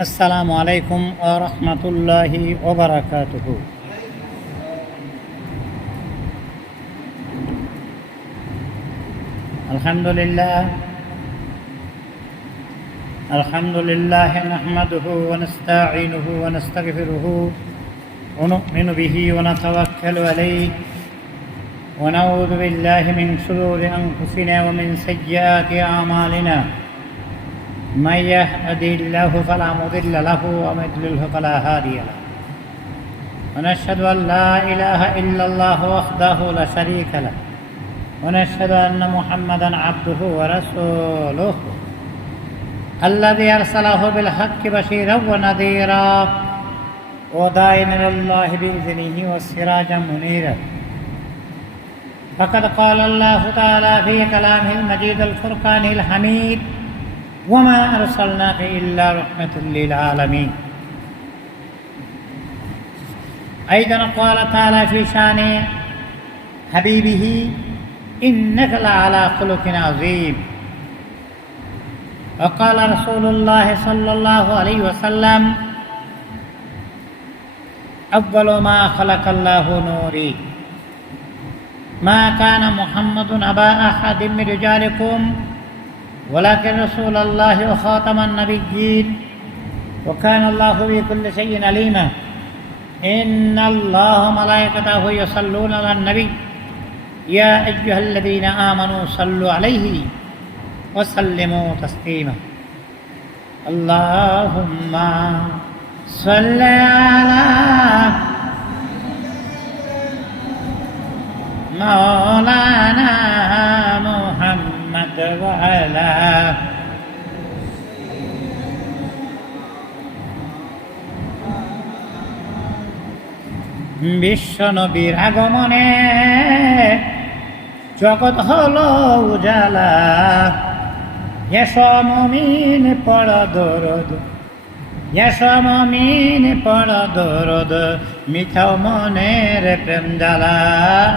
আসসালামু আলাইকুম ওয়া রাহমাতুল্লাহি ওয়া বারাকাতুহু। আলহামদুলিল্লাহ নাহমাদুহু ওয়া নাস্তাঈনুহু ওয়া নাস্তাগফিরুহু ওয়া নু'মিনু বিহি ওয়া নাতাওয়াক্কালু আলাইহি ওয়া নাউযু বিল্লাহি মিন শুরুরি আনফুসিনা ওয়া মিন সাইয়্যাতি আ'মালিনা। من يهد الله فلا مضل له ومن يضلل فلا هادي له ونشهد أن لا إله إلا الله وحده لا شريك له ونشهد أن محمدا عبده ورسوله الذي أرسله بالحق بشيرا ونذيرا وداعيا إلى الله بإذنه وسراجا منيرا. فقد قال الله تعالى في كلامه المجيد الفرقان الحميد: وما أرسلناك إلا رحمة للعالمين. أيضا قال تعالى في شان حبيبه: إنك لعلى خلق عظيم. وقال رسول الله صلى الله عليه وسلم: أول ما خلق الله نوري. ما كان محمد أبا أحد من رجالكم ولكن رسول الله وخاتم النبيين وكان الله بكل شيء عليما. إن الله وملائكته يصلون على النبي يا أيها الذين آمنوا صلوا عليه وسلموا تسليما. اللهم صل على مولانا محمد وعلى বিশ্ব নবীর আগমনে জগৎ হলো উজালা। এসো মুমিন পড় দরুদ, এসো মুমিন পড় দরুদ, মিঠাও মনের প্রেম জ্বালা।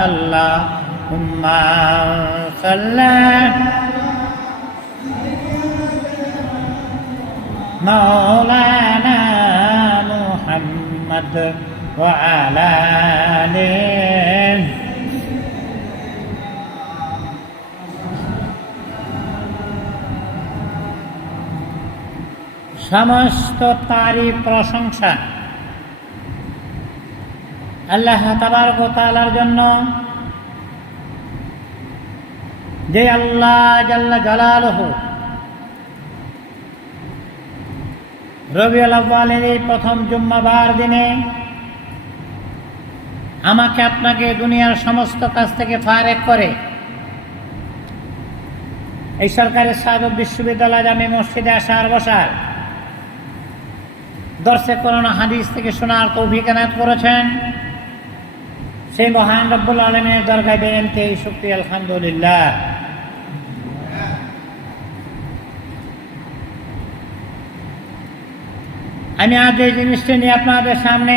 আল্লাহুম্মা সাল্লি মাওলানা মুহাম্মদ ওয়া আলা আলিহি। সমস্ত তারই প্রশংসা আল্লাহ তাবারক ওয়া তাআলার জন্য, যে আল্লাহ জাল্লা জালালুহু রবিউল আউয়ালের এই প্রথম জুম্মাবার দিনে আমাকে আপনাকে দুনিয়ার সমস্ত কাজ থেকে ফারেক করে এই সরকারি সাহেব বিশ্ববিদ্যালয় জামে মসজিদে আসার বসার দর্শে কোরআন হাদিস থেকে শোনার তৌফিক এনায়েত করেছেন, সেই মহান রব্বুল আলামিনের দরগায় বেনতি শুকরিয়া আলহামদুলিল্লাহ। আমি আজ এই জিনিসটি নিয়ে আপনাদের সামনে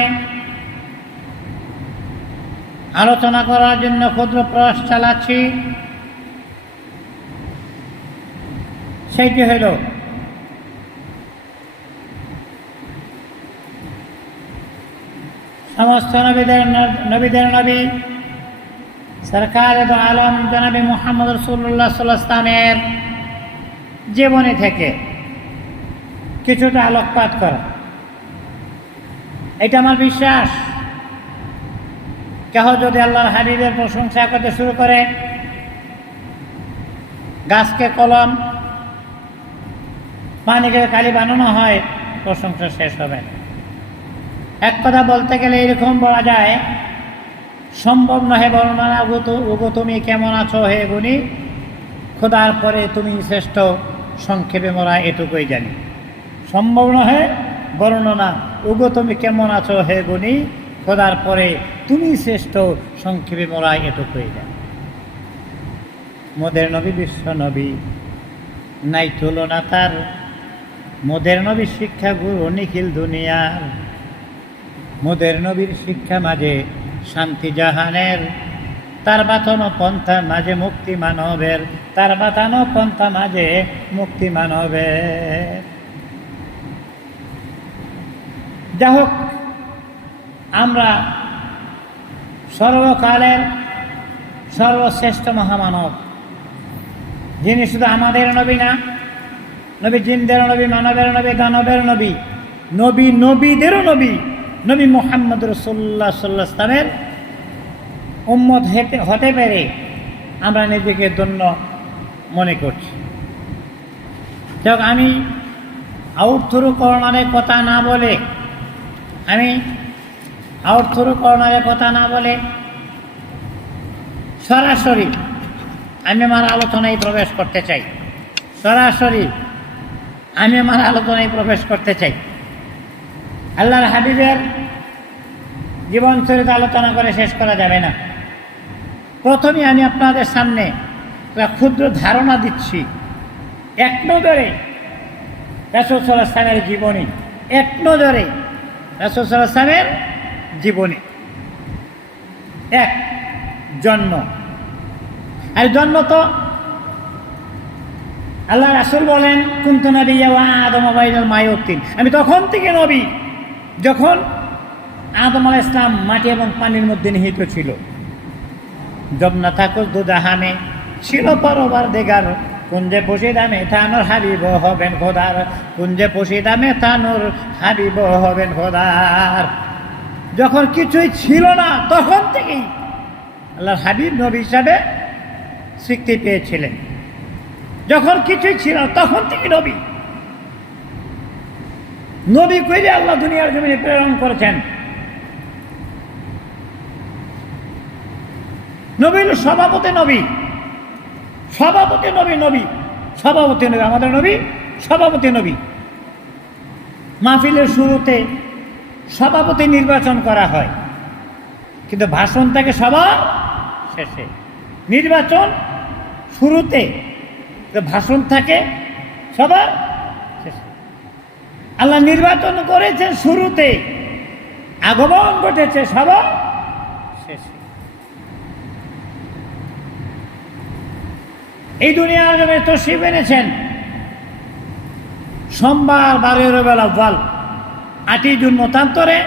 আলোচনা করার জন্য ক্ষুদ্র প্রয়াস চালাচ্ছি। সেইটি হল সমস্ত নবীদের নবী সরকার আলম জনাবি মুহাম্মদ রাসূলুল্লাহ সাল্লাল্লাহু আলাইহি ওয়াসাল্লামের জীবনী থেকে কিছুটা আলোকপাত করা। এটা আমার বিশ্বাস, কেহ যদি আল্লাহর হাবিবের প্রশংসা করতে শুরু করে, গাছকে কলম পানিকে কালি বানানো হয়, প্রশংসা শেষ হবে না। এক কথা বলতে গেলে এরকম বলা যায়, সম্ভব নহে বর্ণনা ওগো তুমি কেমন আছো হে গুণী, খোদার পরে তুমি শ্রেষ্ঠ, সংক্ষেপে মোরা এটুকুই জানি। সম্ভব নহে বর্ণনা ওগো তুমি কেমন আছো হে গুণী, খোদার পরে তুমি শ্রেষ্ঠ, সংক্ষেপে মোরা এটুকুই জানি। মোদের নবী বিশ্ব নবী, নাই তুলনা তার, মোদের নবীর শিক্ষা গুরু নিখিল দুনিয়ার। মোদের নবীর শিক্ষা মাঝে শান্তি জাহানের, তার বাতানো পন্থা মাঝে মুক্তি মানবের, তার বাতানো পন্থা মাঝে মুক্তি মানবের। যা হোক, আমরা সর্বকালের সর্বশ্রেষ্ঠ মহামানব, যিনি শুধু আমাদের নবী না, নবী জিনদের নবী, মানবের নবী, দানবের নবী, নবী নবীদেরও নবী, নবী মুহাম্মদ রাসূলুল্লাহ সাল্লাল্লাহু আলাইহি ওয়াসাল্লামের উম্মত হতে পেরে আমরা নিজেকে ধন্য মনে করছি। যাক, আমি আউটথ্রু কর্নারের কথা না বলে সরাসরি আমি আমার আলোচনায় প্রবেশ করতে চাই। আল্লাহর হাবিবের জীবন চরিত্র আলোচনা করে শেষ করা যাবে না। প্রথমে আমি আপনাদের সামনে একটা ক্ষুদ্র ধারণা দিচ্ছি, এক নজরে রাসূল সাল্লাল্লাহু আলাইহি ওয়াসাল্লামের জীবনী, এক জন্ম। আর জন্ম তো আল্লাহ রাসূল বলেন, কুনতু নাবিয়্যা ওয়া আদম বাইনাল মাই ওয়াত তিন, আমি তখন থেকে নবী যখন আদম আলাইহিস সালাম মাটি এবং পানির মধ্যে নিহিত ছিল। জব না থাকো দুজাহানে ছিল পরবার দেগার, কুঞ্জে পশিদামে থানোর হাবিব হবেন খোদার, কুঞ্জে পশিদামে থানোর হাবিব হবেন খোদার। যখন কিছুই ছিল না তখন থেকেই আল্লাহর হাবিব নবী হিসাবে স্বীকৃতি পেয়েছিলেন। যখন কিছুই ছিল তখন থেকে নবী কইরে আল্লাহ দুনিয়ার জমিনে প্রেরণ করেছেন। নবী হল সভাপতি নবী, আমাদের নবী সভাপতি নবী। মাহফিলের শুরুতে সভাপতি নির্বাচন করা হয়, কিন্তু ভাষণ থাকে সবার শেষে। নির্বাচন শুরুতে, ভাষণ থাকে সবার শেষে। আল্লাহ নির্বাচন করেছেন শুরুতে, আগমন ঘটেছে সবার শেষে। এই দুনিয়ার জন্য তশরিফ এনেছেন সোমবার 12 রবিউল আউয়াল 8 জুন মতান্তরে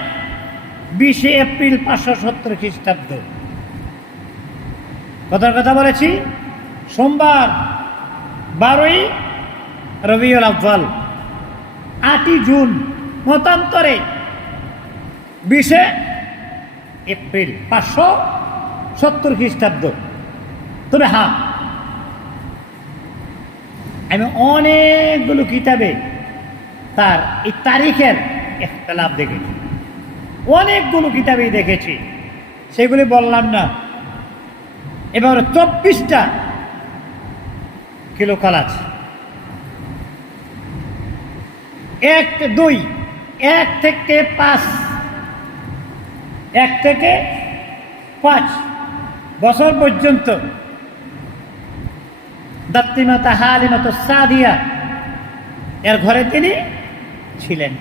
20 এপ্রিল 570 খ্রিস্টাব্দ। কথা বলেছি, সোমবার 12 রবিউল আউয়াল 8 জুন মতান্তরে 20 এপ্রিল 570 খ্রিস্টাব্দ। তবে হ্যাঁ, আমি অনেকগুলো কিতাবে তার এই তারিখের ইখতিলাফ দেখেছি, অনেকগুলো কিতাবেই দেখেছি, সেগুলি বললাম না। এবার 24টা কিলোকাল আছে। 1 থেকে 5 বছর পর্যন্ত দাত্তিমাতা হালিমাতুস সাদিয়া এর ঘরে তিনি ছিলেন।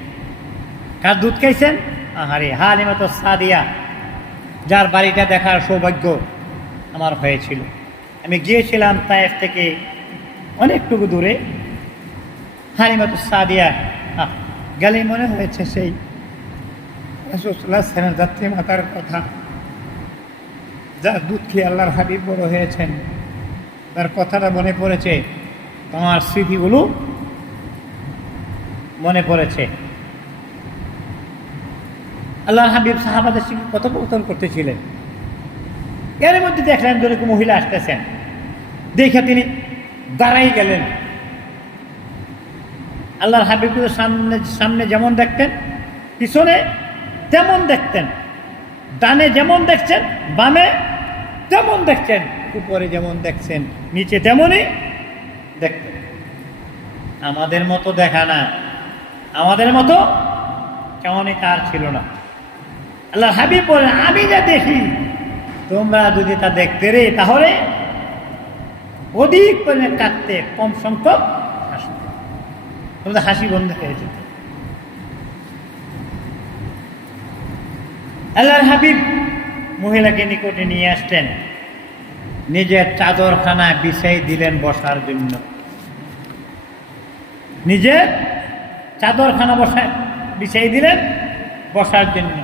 কার দুধ খাইছেন? আহারে, হালিমাতুস সাদিয়া, যার বাড়িটা দেখার সৌভাগ্য আমার হয়েছিল। আমি গিয়েছিলাম তায়েফ থেকে অনেকটুকু দূরে। হালিমাতুস সাদিয়া গেলেই মনে হয়েছে সেই রাসূল সাল্লাল্লাহু আলাইহি ওয়াসাল্লাম যাত্রী মাতার কথা, যার দুধ খেয়ে আল্লাহর হাবিব বড় হয়েছেন, তার কথাটা মনে পড়েছে, তোমার স্মৃতিগুলো মনে পড়েছে। আল্লাহর হাবিব সাহাবাদের সঙ্গে কথোপকথন করতেছিলেন। এর মধ্যে দেখলেন যেরকম মহিলা আসতেছেন, দেখে তিনি দাঁড়াই গেলেন। আল্লাহর হাবিবকে সামনে যেমন দেখতেন, পিছনে তেমন দেখতেন, ডানে যেমন দেখছেন, বামে তেমন দেখছেন, উপরে যেমন দেখছেন, নিচে তেমনই দেখতেন। আমাদের মতো দেখা না, আমাদের মতো কেমনই তার ছিল না। আল্লাহর হাবিব বলেন, আমি যা দেখি তোমরা যদি তা দেখতে রে, তাহলে অধিক পরিমাণে কাঁদতে, কম সংখ্যক হাসতে, তোমাদের হাসি বন্ধ হয়ে যেত। আল্লাহর হাবিব মহিলাকে নিকটে নিয়ে আসতেন, নিজের চাদরখানা বিছাই দিলেন বসার জন্য। নিজের চাদরখানা বিছাই দিলেন বসার জন্য।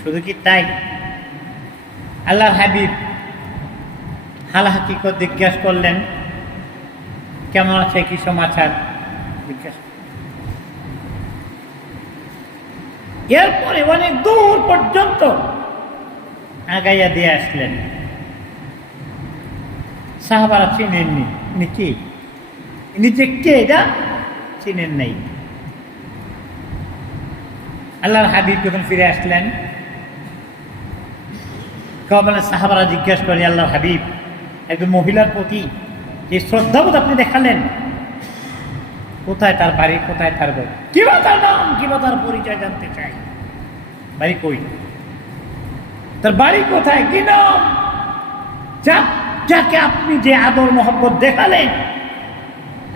শুধু কি তাই, আল্লাহর হাবিব হাল হাকিকত জিজ্ঞাসা করলেন, কেমন আছে, কি সমাচার জিজ্ঞাসা। এরপরে অনেক দূর পর্যন্ত আগাইয়া দিয়ে আসলেন। সাহাবারা চিনেননি ইনি কে, ইনি যে কে এটা চিনেন নাই। আল্লাহর হাবিব যখন ফিরে আসলেন, বলেন সাহাবারা জিজ্ঞাসা করেন, আল্লাহর হাবিব একজন মহিলার প্রতি এই শ্রদ্ধাবোধ আপনি দেখালেন, কোথায় তার বাড়ি, কোথায় তার বাড়ি, কিবা তার নাম, কিবা তার পরিচয় জানতে চাই। বাড়ি কই, তার বাড়ি কোথায়, কি নাম, যাকে আপনি যে আদর মোহব্বত দেখালেন,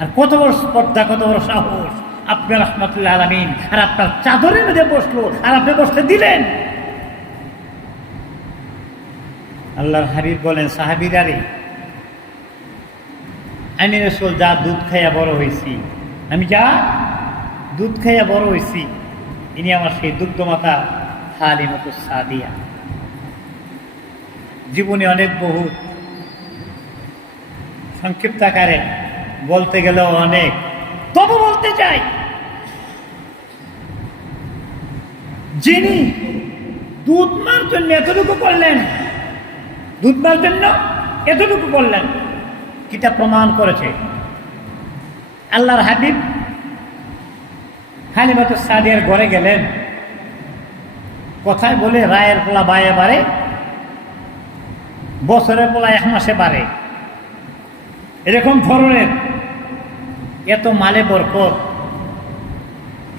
আর কত বড় স্পর্ধা, কত বড় সাহস, আপনার রাহমাতুল্লাহ আলামিন আর আপনার চাদরের মধ্যে বসলো আর আপনি বসতে দিলেন। আল্লাহর হাবিব বলেন, সাহাবীরা রে, আমি রাসূল যা দুধ খাইয়া বড় হয়েছি, আমি যা দুধ খাইয়া বড় হয়েছি, ইনি আমার সেই দুগ্ধমাতা হালিমাতুস সাদিয়া। জীবনে অনেক বহু সংক্ষিপ্ত আকারে বলতে গেলেও অনেক, তবু বলতে চাই, যিনি দুধ মার জন্য এতটুকু করলেন, দুধ মার জন্য এতটুকু করলেন, কিতাব প্রমাণ করেছে। আল্লাহর হাবিব হালিমাতুস সাদিয়ার ঘরে গেলেন, কথায় বলে রায়ের পোলা বায়ে বাড়ে, বছরের পোলা 1 মাসে বাড়ে, এরকম ধরনের এত মালে বরকত,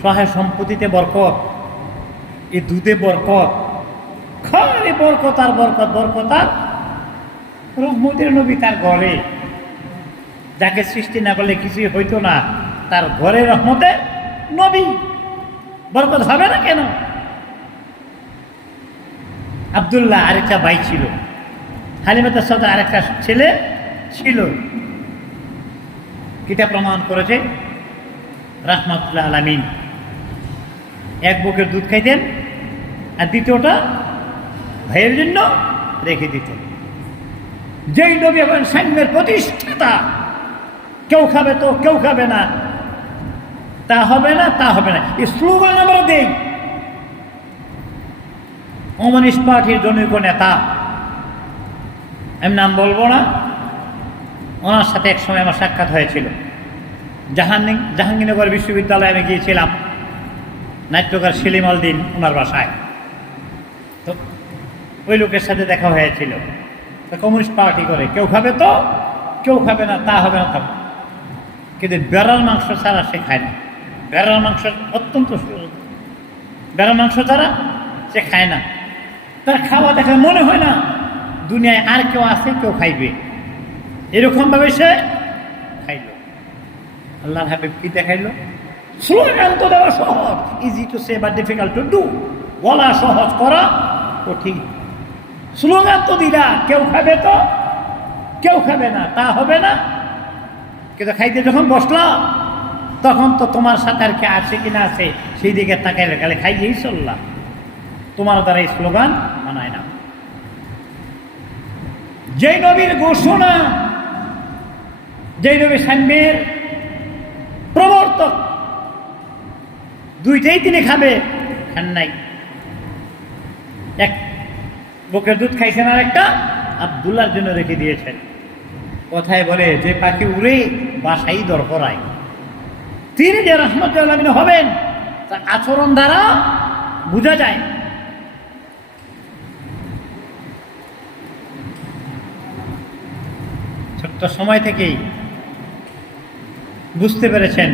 সহায় সম্পত্তিতে বরকত, এই দুধে বরকত, খালি বরকত আর বরকত, বরকত আর রহমতের নবী তার ঘরে, যাকে সৃষ্টি না করলে কিছুই হইতো না, তার ঘরে রহমতের নবী, বরকত হবে না কেন? আব্দুল্লাহ আরেকটা ভাই ছিল, হালিমাতুস সাদিয়া আরেকটা ছেলে ছিল, কিতাব প্রমাণ করেছে রাহমাতুল্লাহ আলামিন। এক বুকের দুধ খাইতেন আর দ্বিতীয়টা ভাইয়ের জন্য রেখে দিতেন। যেই নবী এখন সাম্যের প্রতিষ্ঠাতা, কেউ খাবে তো কেউ খাবে না, তা হবে না, তা হবে না, এই স্লোগান আমরা দেই। কমিউনিস্ট পার্টির জনৈক নেতা, আমি নাম বলবো না, ওনার সাথে এক সময় আমার সাক্ষাৎ হয়েছিল। জাহাঙ্গীরনগর বিশ্ববিদ্যালয়ে আমি গিয়েছিলাম, নাট্যকার সেলিম আল দিন ওনার বাসায়, তো ওই লোকের সাথে দেখা হয়েছিল। তো কমিউনিস্ট পার্টি করে, কেউ খাবে তো কেউ খাবে না, তা হবে না, তা, কিন্তু বেড়ার মাংস ছাড়া সে খায় না। বেড়ার মাংস অত্যন্ত, বেড়ার মাংস ছাড়া সে খায় না। তার খাওয়া দেখে মনে হয় না দুনিয়ায় আর কেউ আছে, কেউ খাইবে, এরকমভাবে সে খাইল। আল্লাহর হাবিব কি দেখাইল? স্লোগান তো দেওয়া সহজ, easy to say but difficult to do, বলা সহজ, করা কঠিন। স্লোগান তো দিলা, কেউ খাবে তো কেউ খাবে না, তা হবে না, কিন্তু খাইতে যখন বসলা তখন তো তোমার সাথে আর কে আছে কিনা আছে সেই দিকে তাকাই গেলে খাইয়েই চললাম, তোমার দ্বারা এই স্লোগান মানায় না। যেই নবীর ঘোষণা, যেই নবী সাম্যের প্রবর্তক, দুইটাই তিনি খাবে, খান নাই। এক বুকের দুধ খাইছেন, আর একটা আব্দুল্লাহর জন্য রেখে দিয়েছেন। কথায় বলে, যে পাখি উড়ে বাসাই দরকারায়, তিনি যে রাহমাতুল আলামিন হবেন তার আচরণ দ্বারা বোঝা যায়। ছোট্ট সময় থেকেই বুঝতে পেরেছেন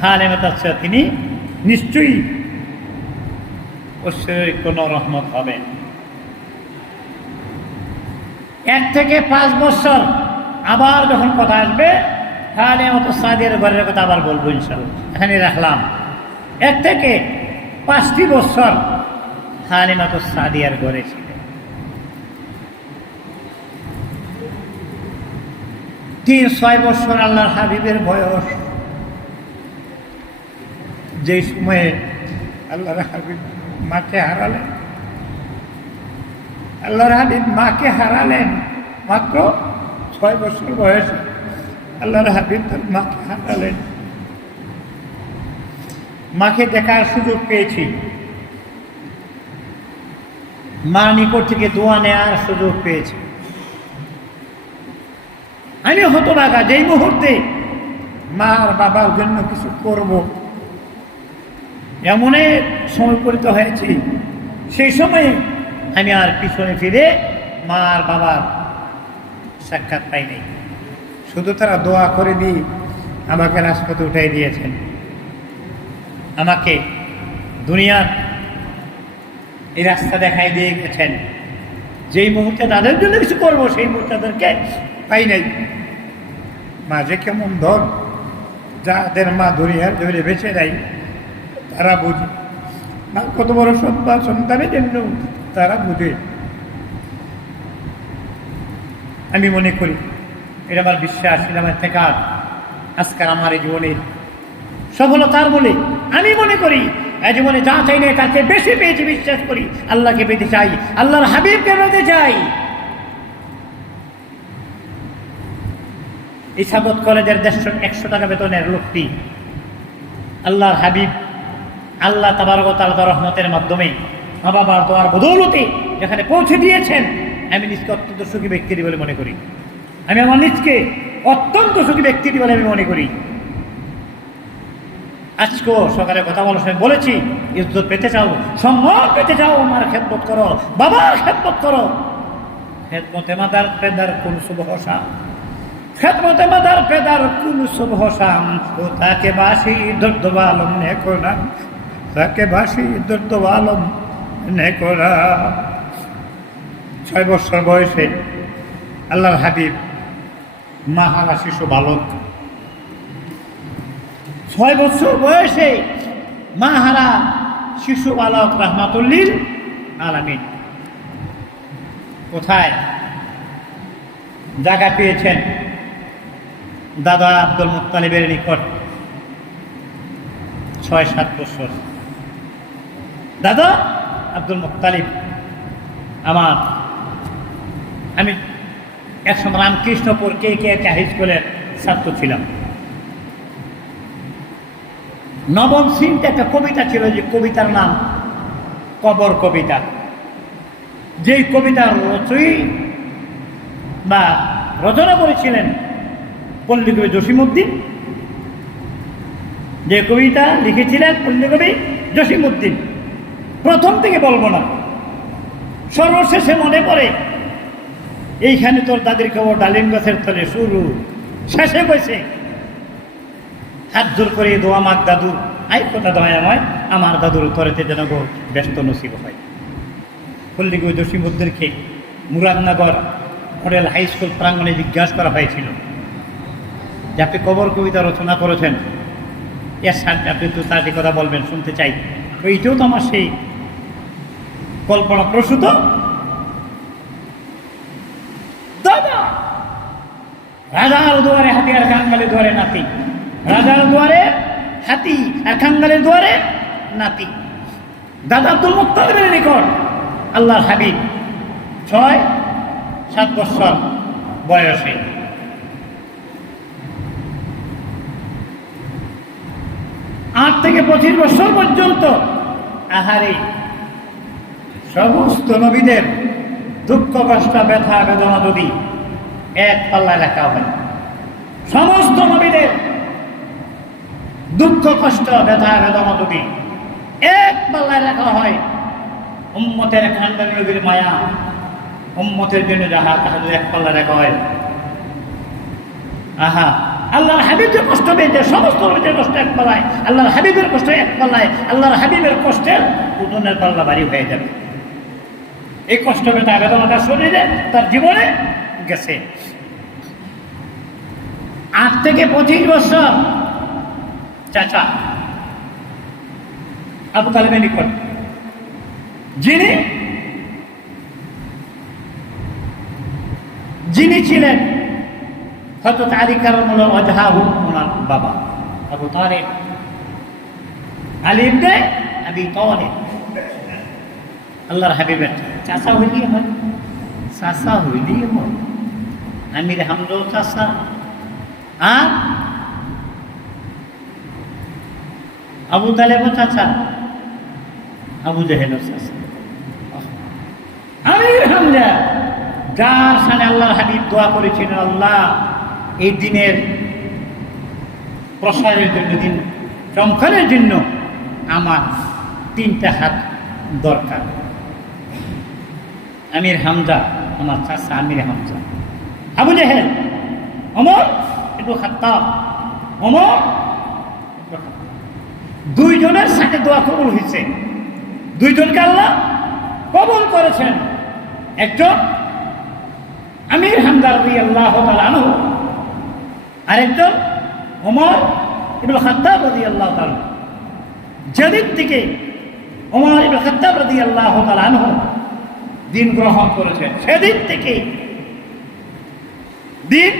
হালিমাতুস সাদিয়া তিনি নিশ্চয়ই ঐশ্বরিক কোন রহমত হবেন। 1 থেকে 5 বছর আবার যখন কথা আসবে হালিমাতুস সাদিয়ার ঘরের কথা আবার বলবো ইনশাআল্লাহ, এখানে রাখলাম। 1 থেকে 5টি বছর হালিমাতুস সাদিয়ার ঘরে ছিলেন। 3-6 বছর আল্লাহর হাবিবের বয়স, যে সময়ে আল্লাহর হাবিব মাকে হারালেন, আল্লাহর হাবিব মাকে হারালেন মাত্র 6 বছর বয়সে। আল্লাহর হাবিব তার মাকে হারালেন। মাকে দেখার সুযোগ পেয়েছি, মা নিকট থেকে দোয়া নেওয়ার সুযোগ পেয়েছি। আমি হতভাগা, যেই মুহূর্তে মা আর বাবার জন্য কিছু করব এমন সময় পরিত হয়েছি, সেই সময়ে আমি আর পিছনে ফিরে মা আর বাবার সাক্ষাৎ পাই নাই। শুধু তারা দোয়া করে দিয়ে আমাকে রাজপথে উঠাই দিয়েছেন, আমাকে দুনিয়ার এই রাস্তা দেখাই দিয়ে গেছেন। যেই মুহূর্তে তাদের জন্য কিছু করবো সেই মুহূর্তে তাদেরকে পাই নাই। মা যে কেমন ধর, যাদের মা দুনিয়ার ধরে বেঁচে দেয় তারা বুঝে, মা কত বড় সন্তানের জন্য তারা বুঝে। আমি মনে করি, এটা আমার বিশ্বাস, এটা আমার থেকে আজকাল আমার এই জীবনের সফলতার বলে আমি মনে করি। এই জীবনে যা চাই না তার চেয়ে বেশি পেয়েছি বিশ্বাস করি। আল্লাহকে পেতে চাই, আল্লাহর হাবিবকে পেতে চাই। এই সাবত কলেজের 150 টাকা বেতনের লোকটি আল্লাহর হাবিব আল্লাহ তাবারক ওয়া তাআলার রহমতের মাধ্যমে মা বাবার দোয়ার বদৌলতে যেখানে পৌঁছে দিয়েছেন, আমি নিজকে অত্যন্ত সুখী ব্যক্তি বলে মনে করি। আমি আমার নিজকে অত্যন্ত সুখী ব্যক্তি বলে আমি মনে করি। আজকেও সকালে কথা বলার সময় বলেছি, ইজ্জত পেতে চাও, সম্মান পেতে চাও, আমার খেদমত করো, বাবার খেদমত করো। খেদমতে মাদার পেদার কোন শুভহসা, খেদমতে মাদার পেদার কোন শুভহসা, ও তাকে বাসি দর্দ আলম নে কোনা, তাকে বাসি দর্দ আলম নে কোনা। 6 বছর বয়সে আল্লাহর হাবিব মা হারা শিশু বালক, 6 বছর বয়সে মা হারা শিশু বালক রাহমাতুল্লিল আলামিন কোথায় জায়গা পেয়েছেন? দাদা আব্দুল মুত্তালিবের নিকট। 6-7 বছর দাদা আব্দুল মুত্তালিব আমি একসময় রামকৃষ্ণপুর কে একটা হাই স্কুলের ছাত্র ছিলাম। নবম শ্রেণীতে একটা কবিতা ছিল, যে কবিতার নাম কবর কবিতা। যেই কবিতার রচনা করেছিলেন পল্লীকবি জসিমউদ্দিন, যে কবিতা লিখেছিলেন পল্লীকবি জসিমউদ্দিন। প্রথম থেকে বলবো না, সর্বশেষে মনে পড়ে, এইখানে তোর দাদির খবর ডালিম গাছের তলে শুরু, শেষে বসে হাত জোর করে দোয়া মাগ দাদু, আই কথা দয় আমায়, আমার দাদুর তরেতে যেন গো ব্যস্ত নসিব হয়। পল্লীকবি জসিমউদ্দিনকে মুরাদনগর মডেল হাই স্কুল প্রাঙ্গণে জিজ্ঞাসা করা হয়েছিল যে আপনি কবর কবিতা রচনা করেছেন, এর সাথে আপনি তো তার কথা বলবেন, শুনতে চাই। এইটাও তো আমার সেই কল্পনা প্রসূত। দাদা রাজার দুয়ারে হাতি আর কাঙ্গালের দুয়ারে নাতি, রাজার দুয়ারে হাতি আর কাঙ্গালের দুয়ারে নাতি। দাদা আব্দুল মুত্তালিবের নিকট আল্লাহর হাবিব 6-7 বছর বয়সে। আট থেকে 25 বছর পর্যন্ত আহারে সমস্ত নবীদের দুঃখ কষ্ট ব্যথা বেদনা যদি এক পাল্লায় রাখা হয়, সমস্ত নবীদের দুঃখ কষ্ট ব্যথা বেদনা যদি এক পাল্লায় রাখা হয়, উম্মতের খানদানি নবীর মায়া, উম্মতের জন্য যাহা তাহা যদি এক পাল্লায় রাখা হয়, আহা আল্লাহর হাবিব যে কষ্ট পেয়েছে, সমস্ত নবীদের কষ্ট এক পাল্লায়, আল্লাহর হাবিবের কষ্ট এক পাল্লায়, আল্লাহর হাবিবের কষ্টের ওজনের পাল্লা ভারী হয়ে যাবে। এই কষ্ট ব্যথা বেদনাটা শরীরে তার জীবনে গেছে। 8 থেকে 25 বছর চাচা আবু তালেবের নিকট, যিনি ছিলেন হযরত আলী কারামাল্লাহু ওয়াজহাহু, ওনার বাবা আবু তালেব আলী ইবনে আবি তালিব, আল্লাহর হাবিবের চাচা হইলেই হয়, চাচা হইলেই হয়। আমির হামজাও চাচা, আর আবু তালেবও চাচা, আবু জেহেলও চাচা। আমির হামজা, যার সামনে আল্লাহর হাবিব দোয়া করেছিলেন, আল্লাহ এই দিনের প্রসারের জন্য, দিন চমকানোর জন্য আমার 3টা হাত দরকার। আমির হামজা, আমার চাচা আমির হামজা। আবু জেহেল, ওমর ইবনে খাত্তাব, ওমর ইবনে খাত্তাব, 2 জনের সাথে দোয়া কবুল হয়েছে। 2 জনকে আল্লাহ কবুল করেছেন। একজন আমির হামজা রাদিয়াল্লাহু তাআলা আনহু, আরেকজন ওমর ইবনে খাত্তাব রাদিয়াল্লাহু তাআলা। যেদিন থেকে ওমর ইবনে খাত্তাব রাদিয়াল্লাহু তাআলা আনহু দিন গ্রহণ করেছেন, সেদিন থেকে দিন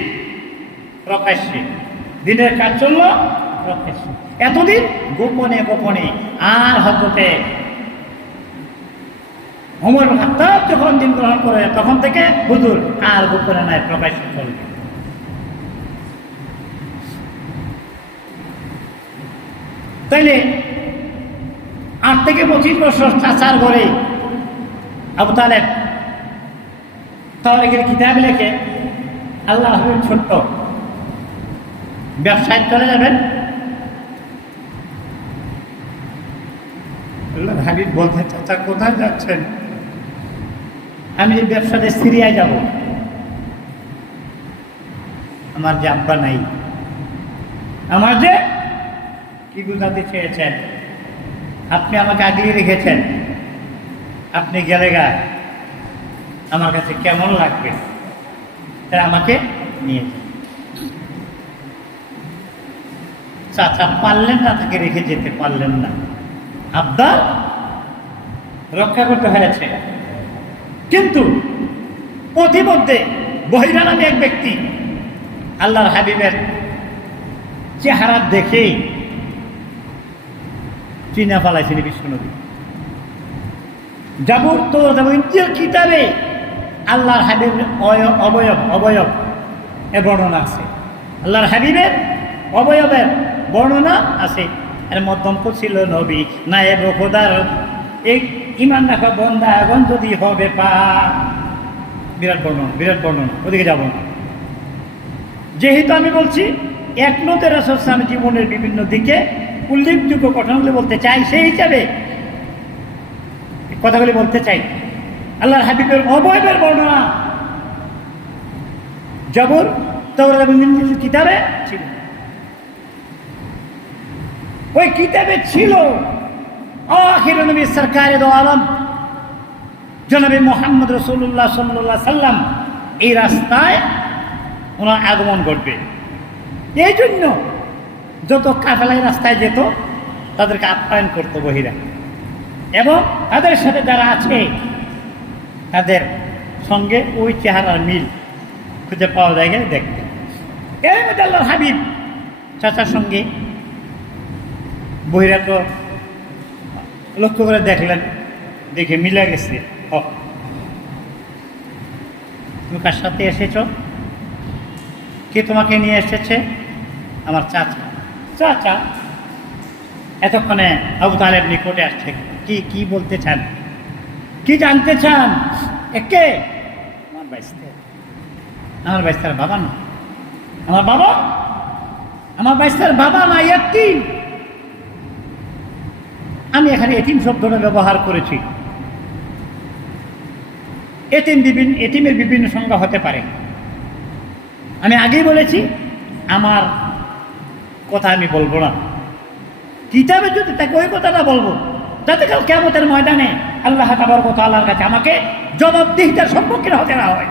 প্রকাশ্যে, দিনের কাজ চলল প্রকাশ্যে। এতদিন গোপনে গোপনে, আর হযরতে ওমর ইবনে খাত্তাব যখন দিন গ্রহণ করে, তখন থেকে হুজুর আর গোপনে নয়, প্রকাশ্যে চলবে। তাইলে 8 থেকে 25 বছর চাচার ঘরে আবু তালেব তাওরাতের কিতাব লেখে, আল্লাহ হাবিব ছোট্ট ব্যবসায় চলে যাবেন। আল্লাহ হাবিব বলতে, চাচা কোথায় যাচ্ছেন? আমি যে ব্যবসাতে সিরিয়ায় যাব, আমার যে আব্বা নাই, আমার যে কি বুঝাতে চেয়েছেন, আপনি আমাকে আগিয়ে রেখেছেন, আপনি গেলে গা আমার কাছে কেমন লাগবে, তাই আমাকে নিয়ে যান। চাচা পারলেন না, তাকে রেখে যেতে পারলেন না, আবদার রক্ষা করতে হয়েছে। কিন্তু প্রতিমধ্যে বহিরা নামে এক ব্যক্তি আল্লাহর হাবিবের চেহারা দেখেই চিনা ফেলাইছেন বিষ্ণুনবী। জাবুর তো ইঞ্জিল কিতাবে আল্লাহর হাবিবের অবয়ব এ বর্ণনা আছে, আল্লাহর হাবিবের অবয়বের বর্ণনা আছে। এর মধ্যম ছিল নবী নায়েব খোদার, এই ইমান রাখা বন্দা এখন যদি হবে পা, বিরাট বর্ণনা, বিরাট বর্ণনা, ওদিকে যাব না। যেহেতু আমি বলছি একনতে রাসূল সাল্লাল্লাহু আলাইহি জীবনের বিভিন্ন দিকে উল্লেখযোগ্য ঘটনাগুলি বলতে চাই, সেই হিসাবে কথাগুলি বলতে চাই। আল্লাহর হাবিবের অবয়বের বর্ণনা জাবুর, তাওরাত এবং ইনজিল কিতাবে ছিল। ওই কিতাবে ছিল আখির নবী সরকারে দো আলম জনাবে মুহাম্মদ রাসূলুল্লাহ সাল্লাল্লাহু আলাইহি সাল্লাম এই রাস্তায় ওনার আগমন ঘটবে। এই জন্য যত কাফেলায় রাস্তায় যেত তাদেরকে আপ্যায়ন করতো বহিরা, এবং তাদের সাথে যারা আছে তাদের সঙ্গে ওই চেহারার মিল খুঁজে পাওয়া যায় দেখতে। এর মধ্যে আল্লাহর হাবিব চাচার সঙ্গে বহিরা তো লক্ষ্য করে দেখলেন, দেখে মিলে গেছে। তুমি কার সাথে এসেছ? কে তোমাকে নিয়ে এসেছে? আমার চাচা। চাচা এতক্ষণে আবু তালেব নিকটে আসছে। কি বলতে চান, কি জানতে চান? একে আমার বাইস্তে, আমার বাইস্তার বাবা না, আমার বাবা, আমার বাইস্তার বাবা না, এতিম। আমি এখানে এতিম শব্দটা ব্যবহার করেছি। এতিমের বিভিন্ন সংজ্ঞা হতে পারে। আমি আগেই বলেছি আমার কথা আমি বলবো না, কিতাবে যদি তাকে ওই কথাটা বলবো, যাতে কাল কিয়ামতের ময়দানে আল্লাহ তাবারক ওয়া তাআলার কাছে আমাকে জবাবদিহিতার সম্মুখীন হতে না হয়।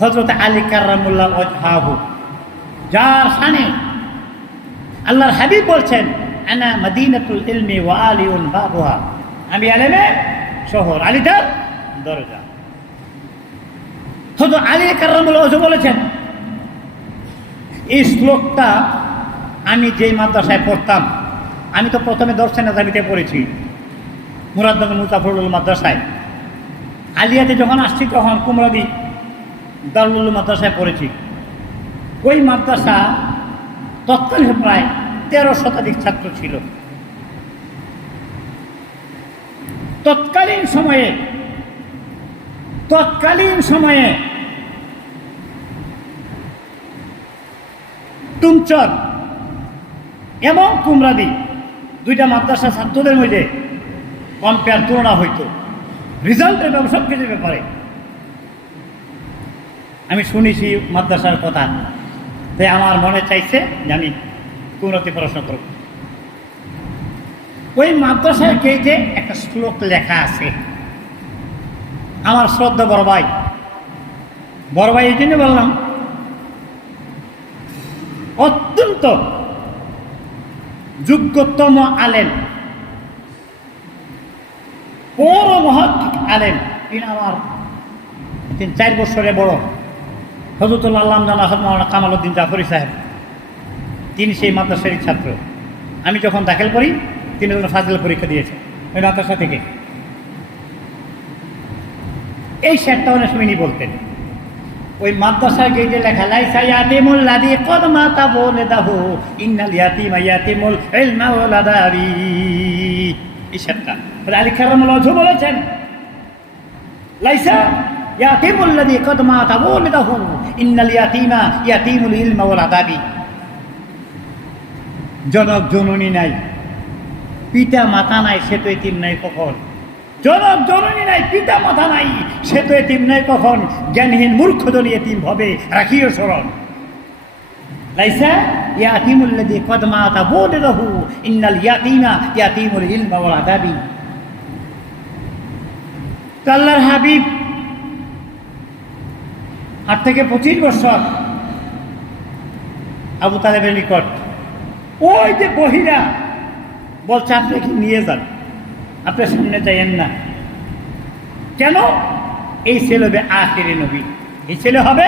হযরত আলী কাররামুল্লাহ ওয়াজহাহু, যার শানে আল্লাহর হাবিব বলছেন আনা মদিনাতুল ইলমি ওয়া আলিউন বাবুহা, আমি আলেমের শহর, আলী তার দরজা। হযরত আলী কাররামুল্লাহ ওয়াজহাহু বলেছেন, এই শ্লোকটা আমি যেই মাদ্রাসায় পড়তাম আমি তো প্রথমে দর্শন নাজামিতে পড়েছি, মুরাদনগর মুজাফরুল মাদ্রাসায়। আলিয়াতে যখন আসছি তখন কুমরাদি দারুল মাদ্রাসায় পড়েছি। ওই মাদ্রাসা তৎকালীন প্রায় 13 শতাধিক ছাত্র ছিল। তৎকালীন সময়ে টুমচর এবং কুমরাদি দুইটা মাদ্রাসা ছাত্রদের মধ্যে কম্পেয়ার তুলনা হইতো রেজাল্টের সব কিছুর ব্যাপারে। আমি শুনেছি মাদ্রাসার কথা, তাই আমার মনে চাইছে যে আমি কুমরাতে পড়াশোনা করব। ওই মাদ্রাসায় গেটে একটা শ্লোক লেখা আছে। আমার শ্রদ্ধা বড় ভাই এই জন্য বললাম, অত্যন্ত যোগ্যতম আলেম, বড় মহৎ আলেম। তিনি আমার 3-4 বছরে বড় হযরতুল আল্লাহ জানা কামালউদ্দিন জাফরি সাহেব, তিনি সেই মাদ্রাসার ছাত্র। আমি যখন দাখিল করি তিনি ফাজিল পরীক্ষা দিয়েছেন ওই মাদ্রাসা থেকে। এই শেরটা অনেক সময় বলতেন। ওই মাদ্রাসায় গেটে লেখা লাইসা ইয়াতিমুল লাযী ক্বাদ মাতা ওয়ালাদাহু ইন্নাল ইয়াতীমা ইয়াতিমুল ইলমা ওয়ালাদাবি। এই শেরটা আলী কারামাল্লাহু ওয়াজহু বলেছেন, লাইসা ইয়াতিমুল লাযী ক্বাদ মাতা ওয়ালাদাহু ইন্নাল ইয়াতীমা ইয়াতিমুল ইলমা ওয়ালাদাবি। জনক জননী নাই, পিতা মাতা নাই, সে তো এতিম নাই কখন। জনক জননী নাই, পিতা মাতা নাই, সে তো এতিম নাই কখন। জ্ঞানহীন মূর্খ দলীয় এতিম হবে, রাখিও স্মরণ। লাইসা ইয়াতিমুল লাযী ক্বাদ মাতা ওয়ালাদাহু ইন্নাল ইয়াতীমা ইয়াতিমুল ইলমা ওয়াল আদাবি। আল্লাহর হাবিব 8 থেকে 25 বছর আবু তালেবের নিকট ওই যে বহিরা বলছে, আপনি কি নিয়ে যান, আপনার সামনে যাইয়েন না। কেন? এই ছেলে হবে আখিরে নবী, এই ছেলে হবে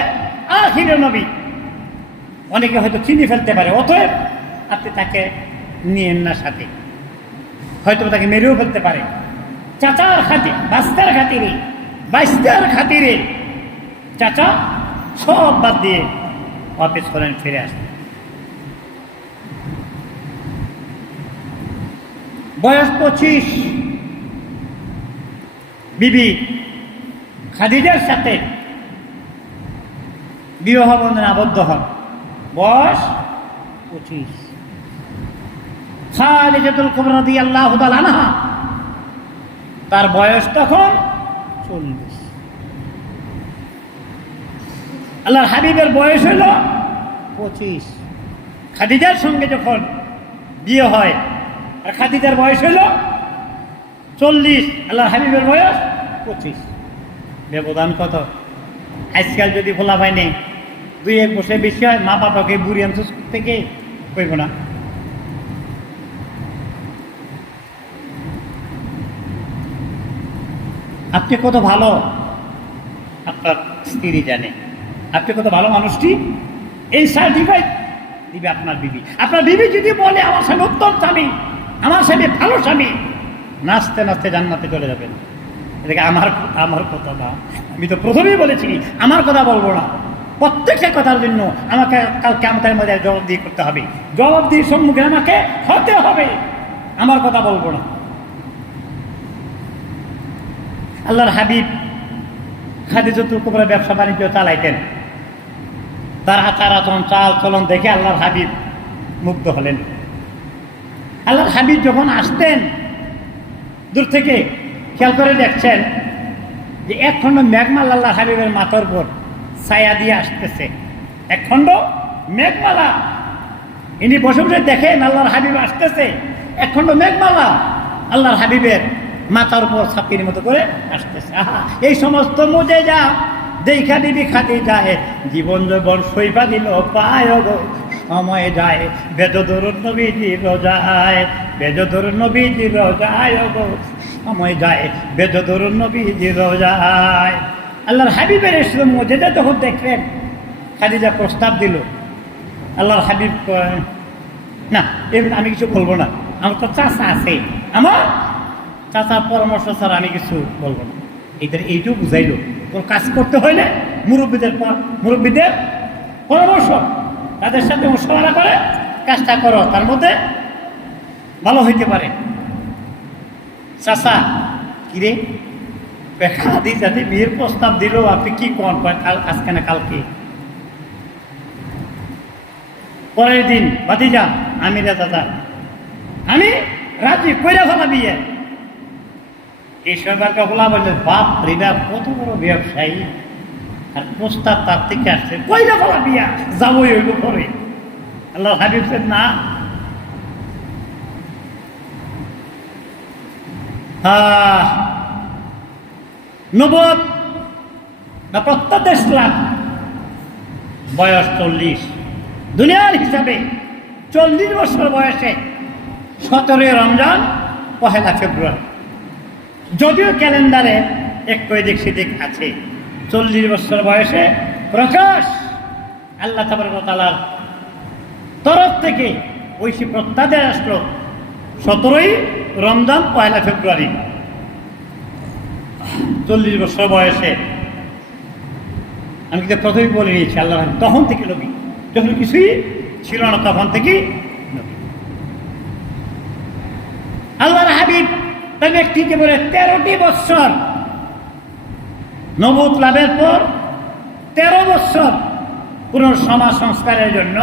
আখিরে নবী। অনেকে হয়তো চিনি ফেলতে পারে, অতএব আপনি তাকে নিয়েন না সাথে, হয়তো তাকে মেরেও ফেলতে পারে। চাচার খাতিরে, বাইস্তার খাতিরে চাচা সব বাদ দিয়ে অফিস করেন, ফিরে আসেন। বয়স 25, বিবি খাদিজার সাথে বিবাহ বন্ধনে আবদ্ধ হন। বয়স 25। খাদিজাতুল কুবরা রাদিয়াল্লাহু তাআলা আনহা, তার বয়স তখন 40। আল্লাহর হাবিবের বয়স হল 25। খাদিজার সঙ্গে যখন বিয়ে হয়, আর খাদিজার বয়স হইল 40, আল্লাহর হাবিবের বয়স 25। ব্যবধান কত? আজকাল যদি ভোলা পায়নি 2-1 বছর বেশি হয়, মা বাবাকে বুড়ি আনছ থেকে কইব না। আপনি কত ভালো আপনার স্ত্রী জানে, আপনি কত ভালো মানুষটি, এই সার্টিফাইড দিবে আপনার বিবি। আপনার বিবি যদি বলে আমার স্বামী উত্তম স্বামী, আমার স্বামী ভালো স্বামী, নাচতে নাচতে জান্নাতে চলে যাবেন। এটাকে আমার কথা না, আমি তো প্রথমেই বলেছি আমার কথা বলবো না। প্রত্যেকটা কথার জন্য আমাকে কাল কিয়ামতের মধ্যে জবাবদিহি করতে হবে, জবাবদিহির সম্মুখে আমাকে হতে হবে, আমার কথা বলবো না। আল্লাহর হাবিব খাদিজাতুল কুবরা ব্যবসা বাণিজ্য চালাইতেন। তার আচার আচরণ, চাল চলন দেখে আল্লাহর হাবিব মুগ্ধ হলেন। আল্লাহর হাবিব যখন আসতেন দূর থেকে খেয়াল করে দেখছেন যে এক খণ্ড মেঘমালা আল্লাহর হাবিবের মাথার উপর ছায়া দিয়ে আসতেছে। এক খণ্ড মেঘমালা, ইনি বসে বসে দেখেন আল্লাহর হাবিব আসতেছে, এক খণ্ড মেঘমালা আল্লাহর হাবিবের মাথার উপর ছাপির মতো করে আসতেছে। এই সমস্ত মুজেজা দেখা দিবি খাতে যায়, জীবন যৌবন সইপা দিল পায় গো, সময় যায় বেজদরুন নবীজি রোজায়, বেজদরুন নবীজি রোজায় গো, সময় যায় বেজদরুন নবীজি রোজায়। আল্লাহর হাবিবের এসে মুজেজা যখন দেখলেন, খাদিজা প্রস্তাব দিল। আল্লাহর হাবিব না, এর আমি কিছু বলবো না, আমার তো চাচা আছে, আমার চাচার পরামর্শ ছাড়া আমি কিছু বলবো না। এদের এইটুকু বুঝাইলো, তোর কাজ করতে হইলে মুরব্বীদের পরামর্শ, তাদের সাথে মশলা করে কাজটা করো, তার মধ্যে ভালো হইতে পারে। চাচা কিরে খাদি যাতে বিয়ের প্রস্তাব দিল, আপনি কি কন? আজকে না কালকে। পরের দিন ভাতিজা, আমি রে দাদা, আমি রাজি কইরা ফেলা বিয়ে। এই সরকারকে বলা বললে, বাপ রে বাপ, কত বড় ব্যবসায়ী, আর প্রস্তাব তার থেকে আসছে, কইরা ফেলা বিয়া, যাবোই হইব পরে। আল্লাহ হাবিব না, নবদ না প্রত্যাদেশ লাভ, বয়স 40, দুনিয়ার হিসাবে 40 বছর বয়সে 17 রমজান 1 ফেব্রুয়ারি। যদিও ক্যালেন্ডারে একটু এদিক সেদিক আছে, 40 বছর বয়সে প্রকাশ আল্লাহ তাবারক ওয়া তাআলার তরফ থেকে ঐশী প্রত্যাদেশ আসলো 17 রমজান 1 ফেব্রুয়ারি। 40 বছর বয়সে, আমি কিন্তু প্রথমেই বলে নিয়েছি, আল্লাহ তখন থেকে নবী, যখন কিছুই ছিল না তখন থেকেই নবী। আল্লাহর হাবিব তাই ব্যক্তিকে বলে 13টি বৎসর নবুয়ত লাভের পর 13 বৎসর পুরো সমাজ সংস্কারের জন্য,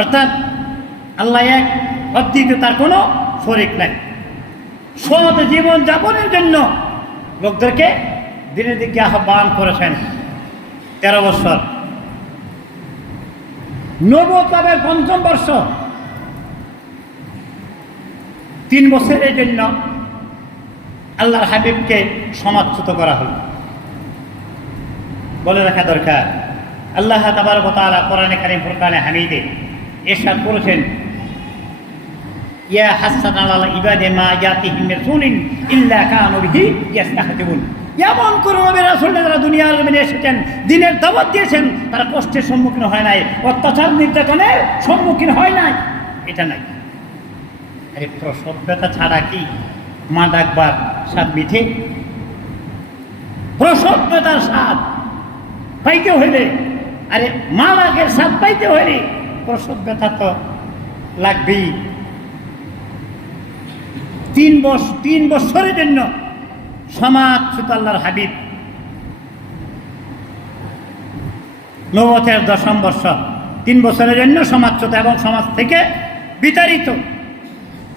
অর্থাৎ আল্লাহ এক, অদ্বিতীয়, তার কোনো শরীক নাই, সৎ জীবন যাপনের জন্য লোকদেরকে দিনের দিকে আহ্বান করেছেন 13 বছর। নবুয়ত লাভের 5ম বর্ষ, 3 বছরের জন্য আল্লাহর হাবিবকে সমাজচ্যুত করা হল। বলে রাখা দরকার, আল্লাহ তাবারক ওয়া তাআলা কোরআনে কারীম ফুরকানে হামিদে ইরশাদ করেছেন, ইয়া হাসান আলাল ইবাদি মা ইয়াতিহিম রাসূলিন ইল্লা কানু বিহি ইস্তাহজিবুন। এমন কোন নবী রাসূল যারা দুনিয়ার জমিনে এসেছেন, দিনের দাওয়াত দিয়েছেন, তারা কষ্টের সম্মুখীন হয় নাই, অত্যাচার নির্যাতনের সম্মুখীন হয় নাই, এটা নাই। আরে প্রসব ব্যথা ছাড়া কি মা ডাকবার স্বাদ মিঠে? প্রসব ব্যথার স্বাদ পাইতে হইলে, আরে মা ডাকের স্বাদ পাইতে হইলে প্রসব ব্যথা তো লাগবেই। 3 বছরের জন্য সমাজচ্যুত আল্লাহর হাবিব নবুয়তের 10ম বর্ষ, 3 বছরের জন্য সমাজচ্যুত এবং সমাজ থেকে বিতাড়িত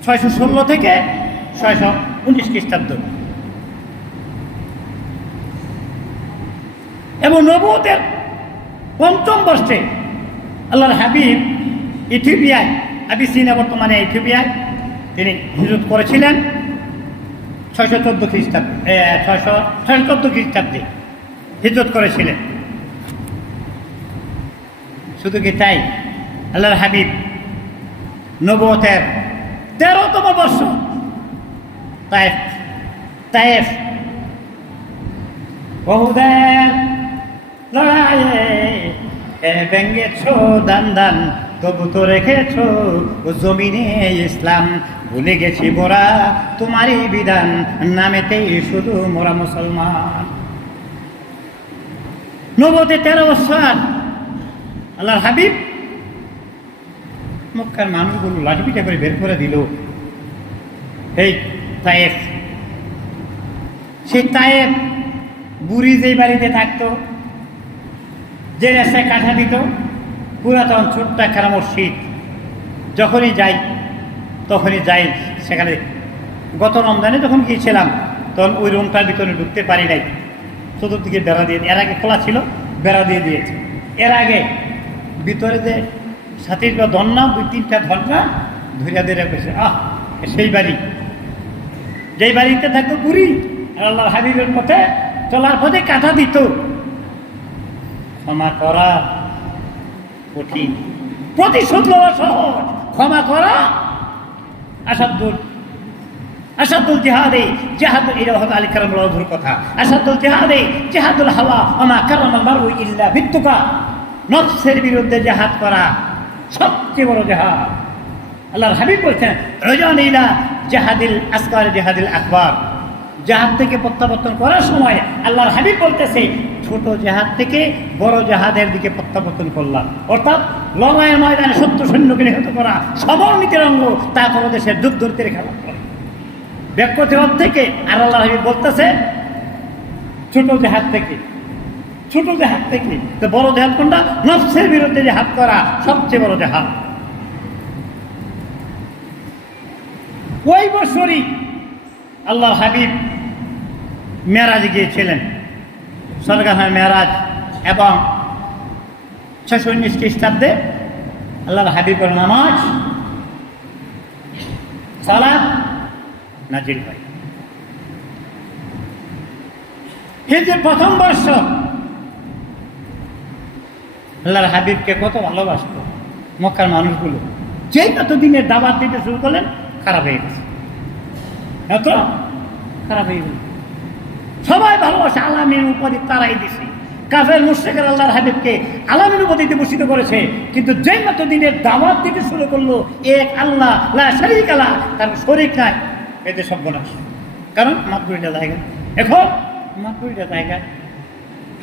616 থেকে 619 খ্রিস্টাব্দ। এবং নবুয়তের 5ম বর্ষে আল্লাহর হাবিব ইথিওপিয়ায়, আবিসিনিয়া বর্তমানে ইথিওপিয়ায় তিনি হিজরত করেছিলেন 614 খ্রিস্টাব্দে, 614 খ্রিস্টাব্দে হিজরত করেছিলেন। শুধু কি তাই, আল্লাহর হাবিব নবুয়তের 13তম বর্ষ তায়েফ বহুদের লড়াইয়ে ভেঙ্গেছ দান, তবু তো রেখেছ জমিনে ইসলাম, ভুলে গেছি মোরা তোমারই বিধান, নামেতেই শুধু মোরা মুসলমান। নবুয়তে 13 বছর আল্লাহর হাবিব মক্কার মানুষগুলো লাঠিপিটা করে বের করে দিল এই তায়েফ। সেই তায়েফ বুড়ি যেই বাড়িতে থাকতো, যে রাস্তায় কাঠা দিত, পুরাতন ছোট্ট একখানা মসজিদ, যখনই যাই সেখানে। গত রমজানে যখন গিয়েছিলাম তখন ওই রুমটার ভিতরে ঢুকতে পারি নাই, চতুর্দিকে বেড়া দিয়ে, এর আগে খোলা ছিল, বেড়া দিয়ে দিয়েছে। এর আগে ভিতরে যে সাথীর বা ধন্না 2-3টা ধন্না ধরিয়া দিয়ে রেখেছে, সেই বাড়ি, যেই বাড়িতে থাকতো বুড়ি, আল্লাহর হাবিবের পথে চলার পথে কাঁথা দিত। ক্ষমা করা কঠিন, প্রতিশোধ নেওয়া সহজ, ক্ষমা করা আসাদুল জিহাদে জিহাদুল, এটা হলো আলী কারামুল্লাহ ওয়াজহুর কথা, আসাদুল জিহাদে জিহাদুল হাওয়া ওমা কারামাল মারউ ইল্লা বিত্তুকা। নফসের বিরুদ্ধে জিহাদ করা সবচেয়ে বড় জিহাদ। আল্লাহর হাবিব বলছেন রজন ইলা জাহাদিল আসগার জাহাদিল আকবার, জাহাদ থেকে প্রত্যাবর্তন করার সময় আল্লাহর হাবিব বলতেছে ছোট জাহাদ থেকে বড় জাহাদের দিকে প্রত্যাবর্তন করলাম, অর্থাৎ লড়াইয়ের ময়দানে সত্য সৈন্যকে নিহত করা সমরনীতির অঙ্গ, তারপর দেশের যুদ্ধ খেলা করে ব্যক্তিগত থেকে। আর আল্লাহর হাবিব বলতেছে ছোট জাহাদ থেকে, ছোট জাহাদ থেকে। তো বড় জাহাদ কোনটা? নফসের বিরুদ্ধে জাহাদ করা সবচেয়ে বড় জাহাদ। ওই বছরই আল্লাহর হাবিব মেরাজে গিয়েছিলেন, সরকার মেরাজ, এবং 619 খ্রিস্টাব্দে আল্লাহর হাবিবের নামাজ সালাত নাজিল হয়। হিজরির প্রথম বর্ষ আল্লাহর হাবিবকে কত ভালোবাসত মক্কার মানুষগুলো, যেই ততদিনের দাওয়াত দিতে শুরু করলেন খারাপ হয়ে গেছে, এত খারাপ হয়ে গেল। সবাই ভালোবাসে, আলামিন উপাধি তারাই দিছে। কাফের মুশরিকরা আল্লাহর হাবিবকে আলামিন উপাধিতে ভূষিত করেছে, কিন্তু যেই মতো দিনের দাওয়াত দিতে শুরু করলো এক আল্লাহ লা শারীকা লাহু, তার শরীক নাই, এতে সর্বনাশ। কারণ মাতবুরিটা জায়গা, এখন মাতবুরিটা জায়গা,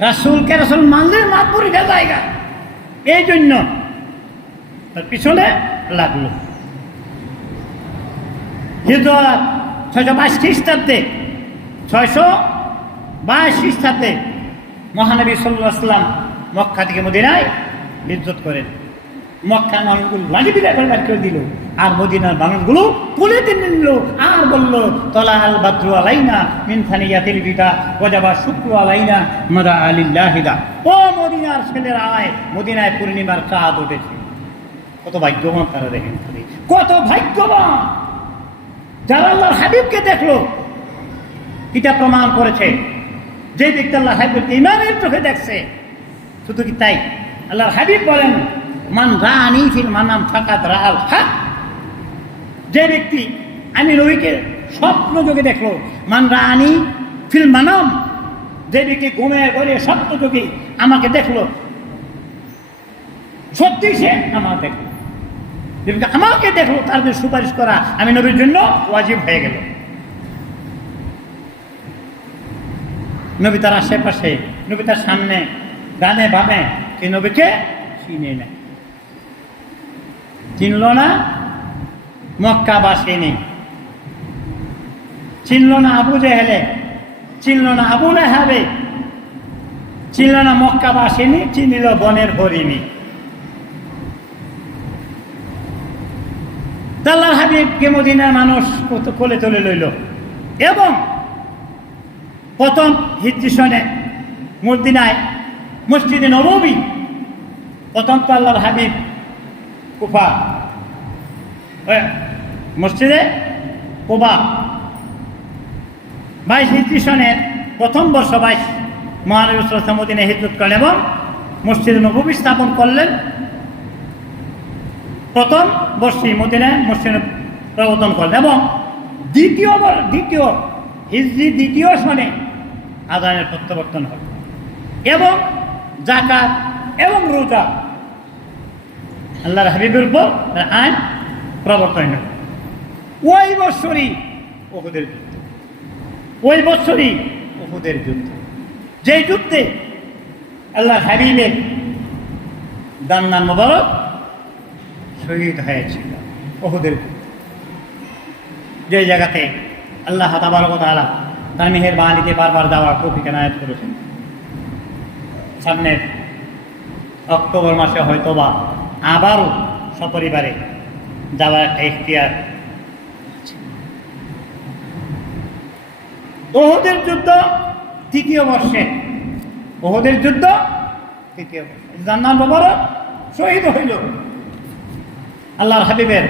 রাসূলকে রাসূল মানলে মাতবুরিটা জায়গা, এই জন্য তার পিছনে লাগলো। হিজরত 622 খ্রিস্টাব্দে, 622 খ্রিস্টাব্দে মহানবী সাল্লাল্লাহু আলাইহি ওয়াসাল্লাম মক্কা থেকে মদিনায় হিজরত করেন। মক্কার মানুষগুলো লাঠি বিদায় করে বাদ করে দিল, আর মদিনার মানুষগুলো কোলে টেনে নিল আর বলল তলাল বাদ্রু আলাইনা মিন থানিয়াতিল বিদা ওয়াজাবা শুকরু আলাইনা মাদা আলিল্লাহিদা। ও মদিনার ছেলেরা আয়, মদিনায় পূর্ণিমার চাঁদ উঠেছে। কত ভাগ্যবান তারা, দেখেন কত ভাগ্যবান যারা আল্লাহর হাবিবকে দেখলো। এটা প্রমাণ করেছে যে ব্যক্তি আল্লাহর হাবিবকে ইমানের চোখে দেখছে। শুধু কি তাই, আল্লাহর হাবিব বলেন মান রাআনি ফিল মানাম ফাকাদ রাআল হক, যে ব্যক্তি আমি নবীকে স্বপ্ন যোগে দেখলো, মান রাআনি ফিল মানাম, যে ব্যক্তি ঘুমে ঘরে স্বপ্ন যোগে আমাকে দেখলো, সত্যি সে আমার দেখলো, আমাকে দেখলো, তার জন্য সুপারিশ করা আমি নবীর জন্য ওয়াজিব হয়ে গেল। নবী তার আশেপাশে, নবী তার সামনে, ডানে বামে, কে নবীকে চিনে নেয়, চিনল না মক্কাবাসিনী, চিনল না আবু জেহেলে, চিনল না আবু লাহাবে, চিনল না মক্কাবাসিনী, চিনিল বনের হরিণী। আল্লাহর হাবিবকে মদিনার মানুষ কত কোলে তুলে লইল, এবং প্রথম হিজরি সনে মদিনায় মসজিদে নববী, প্রথম তো আল্লাহর হাবিব কুফা, মসজিদে কুবা 22 হিজরি সনের প্রথম বর্ষ 22 মহানবী সাল্লাল্লাহু আলাইহি ওয়াসাল্লাম মদিনায় হিজরত করলেন এবং মসজিদে নববী স্থাপন করলেন। প্রথম বর্ষে মদিনায় মসজিদ প্রবর্তন করলেন এবং দ্বিতীয় হিজরি দ্বিতীয় সনে আযানের প্রত্যাবর্তন হল এবং যাকাত এবং রোজা আল্লাহর হাবিবের উপর আইন প্রবর্তন হল। ওই বছরই উহুদের যুদ্ধ, ওই বছরই উহুদের যুদ্ধ, যেই যুদ্ধে আল্লাহর হাবিবের দান্নান মোবারক শহীদ হয়েছিল। উহুদের যে জায়গাতে আল্লাহ তাবারক ওয়া তাআলা তার মেহেরবানিতে বারবার দেওয়া তৌফিক এনায়েত করেছেন। সামনের অক্টোবর মাসে হয়তোবা আবারও সপরিবারে যাওয়ার একটা ইখতিয়ার। উহুদের যুদ্ধ তৃতীয় বর্ষে, উহুদের যুদ্ধ তৃতীয় বর্ষে দান্নান মোবারক শহীদ হইল। আল্লাহর হাবিবের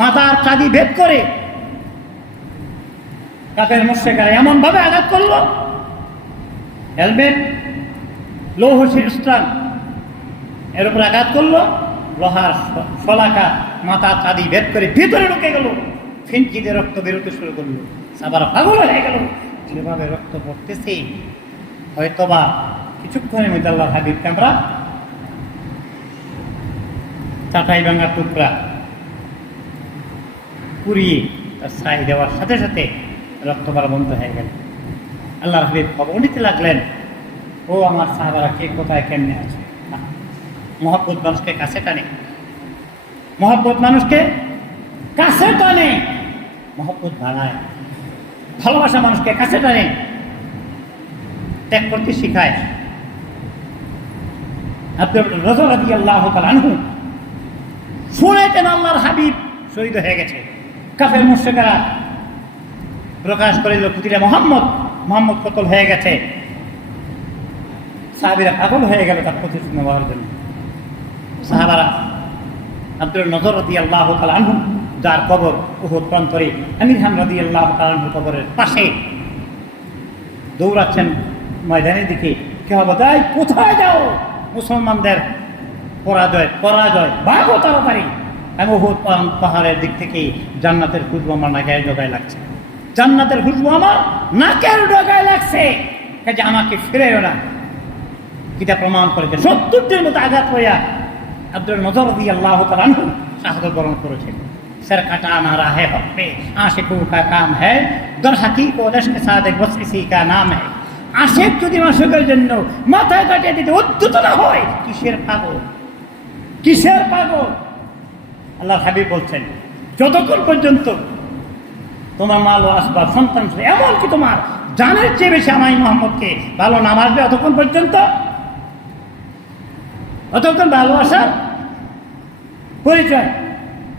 মাথার চাঁদি ভেদ করে কাফের মুশরিকরা এমন ভাবে আঘাত করলো, হেলমেট লৌহ স্থান এর উপর আঘাত করলো, লোহার শলাকা মাথার চাঁদি ভেদ করে ভিতরে ঢুকে গেল, ফিনকিতে রক্ত বেরোতে শুরু করলো, আবার পাগল হয়ে গেল। যেভাবে রক্ত পড়তেছে হয়তোবা কিছুক্ষণের মধ্যে আল্লাহর হাবিবকে আমরা চাটাই ভাঙার টুকরা পুড়িয়ে তার ছাই দেওয়ার সাথে সাথে রক্তবালা বন্ধ হয়ে গেল। আল্লাহর হাবিব খবর নিতে লাগলেন, ও আমার সাহাবারা কে কোথায় কেমনে আছে। মহব্বত মানুষকে কাছে টানে, মহব্বত মানুষকে কাছে টানে, মহব্বত বাড়ায়, ভালোবাসা মানুষকে কাছে টানে, ত্যাগ করতে শিখায়। আব্দুল রাজা রাদিয়াল্লাহু তাআলা আনহু শুনেছেন আল্লাহর হাবিব শহীদ হয়ে গেছে। কাফের মুশরিকরা প্রকাশ করিল খুদিরা মোহাম্মদ কতল হয়ে গেছে। সাহাবীরা পাগল হয়ে গেল তার প্রতিশোধ নেওয়ার জন্য। সাহাবারা আব্দুল নজর রাদিয়াল্লাহু তাআলা আনহু যার কবর উহুদ প্রান্তরে আমির খান রাদিয়াল্লাহু তাআলা আনহুর কবরের পাশে দৌড়াচ্ছেন ময়দানের দিকে। কে হবে তাই, কোথায় যাও, মুসলমানদের পরাজয় ভাগো তাড়াতাড়ি। আমি উহুদ পাহাড়ের দিক থেকে জান্নাতের খুশবু আমার নাকের ডগায় লাগছে, জান্নাতের খুশবু আমার নাকের ডগায় লাগছে, কাজে আমাকে ফিরেও না। কিটা প্রমাণ করেছে 70টির মতো আঘাত হইয়া আব্দুল নজর রাদিয়াল্লাহু তাআলা আনহু শাহাদাত বরণ করেছেন। सर कटाना राह हक पे आशिकों का काम है, दर हकीकत इश्क सादिक बस इसी का नाम है। आशिक যদি মাশূকের জন্য মাথা কাটিয়ে দিতে উদ্যত না হয়, কিসের পাগল। আল্লাহর হাবিব বলছেন, যতক্ষণ পর্যন্ত তোমার মাল ও আসবাব সন্তান এমনকি তোমার জানের চেয়ে বেশি আমি মুহাম্মদকে ভালো না বাসবে, অতক্ষণ পর্যন্ত ভালোবাসার পরিচয়,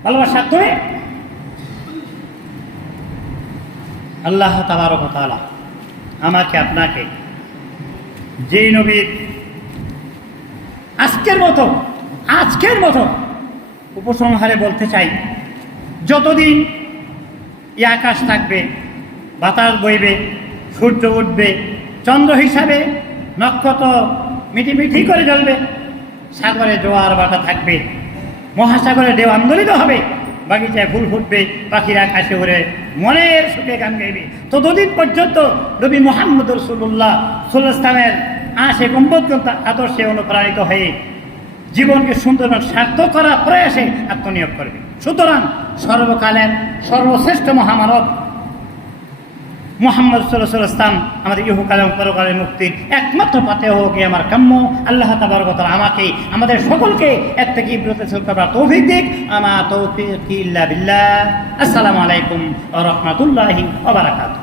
ভালোবাসার ধরে আল্লাহ তাবারক ওয়া তাআলা আমাকে আপনাকে যে নবীর আজকের মতো উপসংহারে বলতে চাই, যতদিন এই আকাশ থাকবে, বাতাস বইবে, সূর্য উঠবে, চন্দ্র হিসাবে নক্ষত্র মিটিমিটি করে জ্বলবে, সাগরে জোয়ার বাটা থাকবে, মহাসাগরে ঢেউ আন্দোলিত হবে, বাগিচায় ফুল ফুটবে, পাখিরা আকাশে উড়ে মনের সুখে গান গাইবে, ততদিন পর্যন্ত নবী মুহাম্মদ রাসূলুল্লাহ সাল্লাল্লাহু আলাইহি ওয়াসাল্লামের আশিক উম্মতগণ আদর্শে অনুপ্রাণিত হয়ে জীবনকে সুন্দরভাবে সার্থক করার প্রয়াসে আত্মনিয়োগ করবে। সুতরাং সর্বকালের সর্বশ্রেষ্ঠ মহামানব মুহাম্মদ সাল্লাল্লাহু আলাইহি ওয়াসাল্লাম আমাদের ইহকাল এবং পরকালের মুক্তির একমাত্র পাতে হোক আমার কাম্য। আল্লাহ তাবারক ওয়া তাআলা আমাকে আমাদের সকলকে এর থেকে ইবরতে করার তৌফিক দিক। আমা তৌফিক ইল্লা বিল্লাহ। আসসালামু আলাইকুম ওয়া রাহমাতুল্লাহি ওয়া বারাকাতুহু।